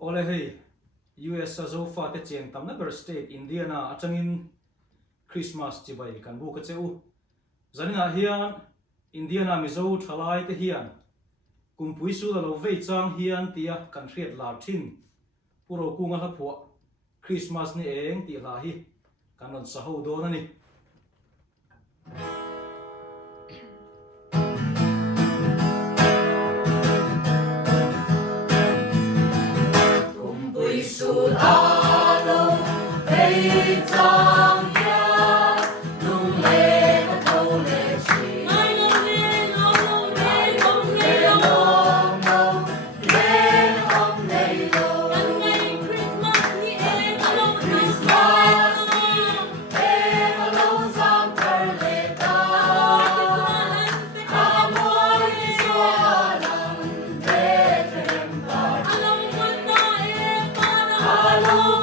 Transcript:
Ole hei US Zofate Krismas state India na Châng Krismas chibai kan bu ka cheu zanina Hian India na Mizo Ṭhalaite Hian Kumpui su da lo vei chang Hian tia kan hriat la thin puro kunga la phua Krismas ni eng ti la hi kan non sa ho do na ni Kumpui su da lo vei chang Hian lung le ka thâu le chi Hello.